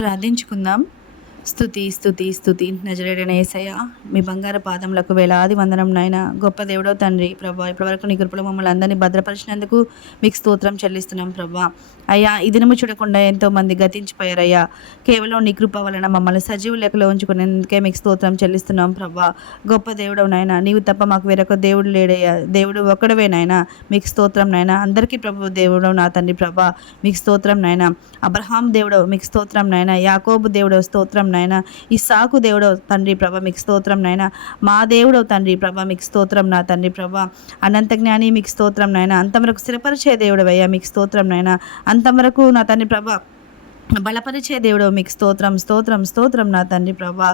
ప్రార్థించుకుందాం. స్తుతి స్తుతి స్తుతి నజరేయుడైన యేసయ్య, మీ బంగారు పాదములకు వేలాది వందనం నాయన. గొప్ప దేవుడో తండ్రి ప్రభా, ఇప్పటివరకు నీ కృపలో మమ్మల్ని అందరినీ భద్రపరిచినందుకు మీకు స్తోత్రం చెల్లిస్తున్నాం ప్రభా. అయ్యా, ఈ దినము చూడకుండా ఎంతోమంది గతించిపోయారయ్యా. కేవలం నీ కృప వలన మమ్మల్ని సజీవ లెక్కలో ఉంచుకునేందుకే మీకు స్తోత్రం చెల్లిస్తున్నాం ప్రభా. గొప్ప దేవుడవు నాయన, నీవు తప్ప మాకు వేరొక దేవుడు లేడయ్యా. దేవుడు ఒక్కడవే నాయన. మీకు స్తోత్రం నాయన. అందరికీ ప్రభు దేవుడవు నా తండ్రి ప్రభా, మీకు స్తోత్రం నాయన. అబ్రహాం దేవుడవు, మీకు స్తోత్రం నాయన. యాకోబు దేవుడవు, స్తోత్రం నాయన. ఇస్సాకు దేవుడవు తండ్రి ప్రభా, మీకు స్తోత్రం నాయన. మా దేవుడవు తండ్రి ప్రభా, మీకు స్తోత్రం నా తండ్రి ప్రభా. అనంత జ్ఞాని, మీకు స్తోత్రం నాయన. అంతవరకు స్థిరపరిచే దేవుడవయ్యా, మీకు స్తోత్రం నాయన. అంతవరకు నా తండ్రి ప్రభా బలపరిచే దేవుడవు, మీకు స్తోత్రం స్తోత్రం స్తోత్రం నా తండ్రి ప్రభా.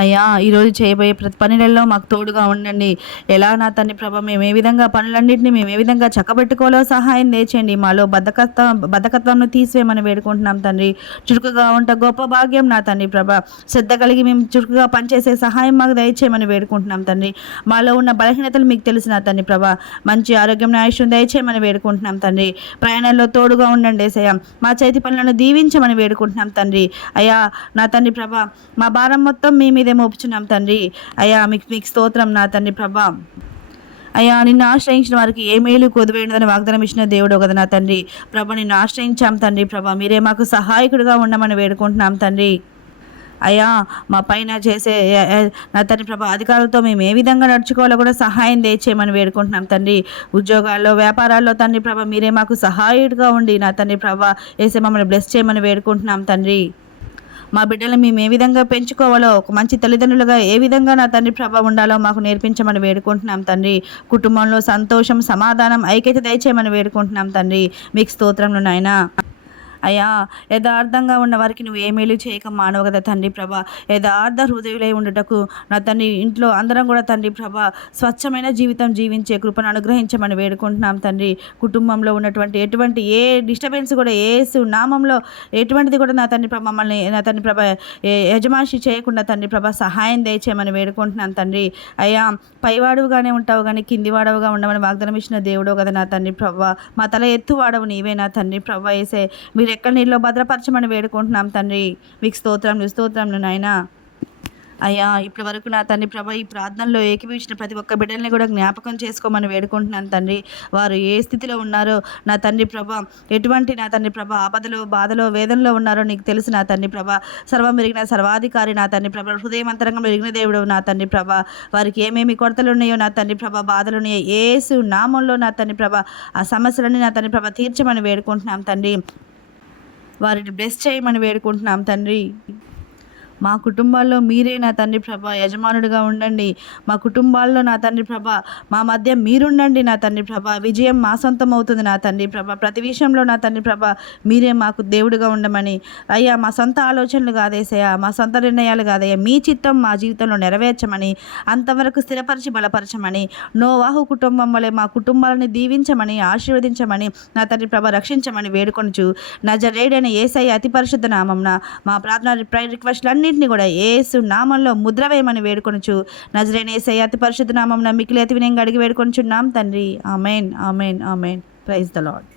అయ్యా, ఈరోజు చేయబోయే ప్రతి పనులలో మాకు తోడుగా ఉండండి. ఎలా నా తండ్రి ప్రభా, మేము ఏ విధంగా పనులన్నింటినీ మేము ఏ విధంగా చక్కబెట్టుకోవాలో సహాయం తెచ్చేయండి. మాలో బద్ధకత్వంను తీసివేయమని వేడుకుంటున్నాం తండ్రి. చురుకుగా ఉంట గొప్ప భాగ్యం నా తండ్రి ప్రభా. శ్రద్ధ కలిగి మేము చురుకుగా పనిచేసే సహాయం మాకు దయచేయమని వేడుకుంటున్నాం తండ్రి. మాలో ఉన్న బలహీనతలు మీకు తెలిసిన తండ్రి ప్రభా, మంచి ఆరోగ్యం ఆయుష్యం దయచేయమని వేడుకుంటున్నాం తండ్రి. ప్రయాణంలో తోడుగా ఉండండి యేసయ్య. మా చేతి పనులను దీవించమని వేడుకుంటున్నాం తండ్రి. అయ్యా నా తండ్రి ప్రభా, మా భారం మొత్తం మీ మీదే మోపుచున్నాం తండ్రి. అయ్యా, మీకు స్తోత్రం నా తండ్రి ప్రభా. అయ్యా, నిన్ను ఆశ్రయించిన వారికి ఏ మేలు కొదువేయదని వాగ్దానం ఇచ్చిన దేవుడు కదా నా తండ్రి ప్రభా. నిన్ను ఆశ్రయించాం తండ్రి ప్రభా. మీరే మాకు సహాయకుడిగా ఉండమని వేడుకుంటున్నాం తండ్రి. అయ్యా, మా పైన చేసే నా తండ్రి ప్రభా అధికారులతో మేము ఏ విధంగా నడుచుకోవాలో కూడా సహాయం తెచ్చేయమని వేడుకుంటున్నాం తండ్రి. ఉద్యోగాల్లో, వ్యాపారాల్లో తండ్రి ప్రభా మీరే మాకు సహాయుడిగా ఉండి నా తండ్రి ప్రభా వేసే మమ్మల్ని బ్లెస్ చేయమని వేడుకుంటున్నాం తండ్రి. మా బిడ్డలు మేము ఏ విధంగా పెంచుకోవాలో, ఒక మంచి తల్లిదండ్రులుగా ఏ విధంగా నా తండ్రి ప్రభ ఉండాలో మాకు నేర్పించమని వేడుకుంటున్నాం తండ్రి. కుటుంబంలో సంతోషం, సమాధానం, ఐక్యత దయచేయమని వేడుకుంటున్నాం తండ్రి. మీకు స్తోత్రములు నాయనా. అయ్యా, యథార్థంగా ఉన్న వారికి నువ్వు ఏ మేలు చేయక మానవు కదా తండ్రి ప్రభా. యథార్థ హృదయులై ఉండుటకు నా తండ్రి ఇంట్లో అందరం కూడా తండ్రి ప్రభా స్వచ్ఛమైన జీవితం జీవించే కృపను అనుగ్రహించమని వేడుకుంటున్నాం తండ్రి. కుటుంబంలో ఉన్నటువంటి ఎటువంటి ఏ డిస్టర్బెన్స్ కూడా యేసు నామంలో ఎటువంటిది కూడా నా తండ్రి ప్రభా మమ్మల్ని నా తండ్రి ప్రభా యజమాషి చేయకుండా తండ్రి ప్రభా సహాయం దయచేయమని వేడుకుంటున్నాను తండ్రి. అయ్యా, పైవాడుగానే ఉంటావు కానీ కిందివాడవుగా ఉండమని వాగ్దానం ఇచ్చిన దేవుడు కదా నా తండ్రి ప్రభా. మా తల ఎత్తువాడవు నీవే నా తండ్రి ప్రభా. వేసే మీరు ఎక్కడ నీళ్ళు భద్రపరచమని వేడుకుంటున్నాం తండ్రి. మీకు స్తోత్రం నాయనా. అయ్యా, ఇప్పటి వరకు నా తండ్రి ప్రభా ఈ ప్రార్థనలో ఏకీభవించిన ప్రతి ఒక్క బిడ్డల్ని కూడా జ్ఞాపకం చేసుకోమని వేడుకుంటున్నాను తండ్రి. వారు ఏ స్థితిలో ఉన్నారో నా తండ్రి ప్రభా, ఎటువంటి నా తండ్రి ప్రభా ఆపదలో, బాధలో, వేదనలో ఉన్నారో నీకు తెలుసు నా తండ్రి ప్రభా. సర్వం మెరిగిన సర్వాధికారి నా తండ్రి ప్రభా, హృదయమంతరంగా మెరిగిన దేవుడు నా తండ్రి ప్రభా. వారికి ఏమేమి కొరతలు ఉన్నాయో నా తండ్రి ప్రభా, బాధలు ఉన్నాయో యేసు నామంలో నా తండ్రి ప్రభా ఆ సమస్యలన్నీ నా తండ్రి ప్రభా తీర్చమని వేడుకుంటున్నాం తండ్రి. వారిని బ్లెస్ చేయమని వేడుకుంటున్నాం తండ్రి. మా కుటుంబాల్లో మీరే నా తండ్రి ప్రభా యజమానుడిగా ఉండండి. మా కుటుంబాల్లో నా తండ్రి ప్రభా మా మధ్య మీరుండండి నా తండ్రి ప్రభా. విజయం మా సొంతం అవుతుంది నా తండ్రి ప్రభా. ప్రతి విషయంలో నా తండ్రి ప్రభా మీరే మాకు దేవుడిగా ఉండమని. అయ్యా, మా సొంత ఆలోచనలు కాదేసయ్యా, మా సొంత నిర్ణయాలు కాదయ్యా, మీ చిత్తం మా జీవితంలో నెరవేర్చమని, అంతవరకు స్థిరపరిచి బలపరచమని, నోవాహు కుటుంబం వలె మా కుటుంబాలని దీవించమని, ఆశీర్వదించమని నా తండ్రి ప్రభా రక్షించమని వేడుకొనుచు నజరేయుడైన యేసయ్య అతి పరిశుద్ధ నామమున మా ప్రార్థన రిక్వెస్ట్లన్నీ కూడా యేసు నామంలో ముద్ర వేయమని వేడుకొనుచు నజరేయుడైన యేసయ్య అతి పరిశుద్ధ నామమున మిక్కిలి అతి వినయంగా అడిగి వేడుకొనుచున్నాం తండ్రి. Amen amen amen. Praise the lord.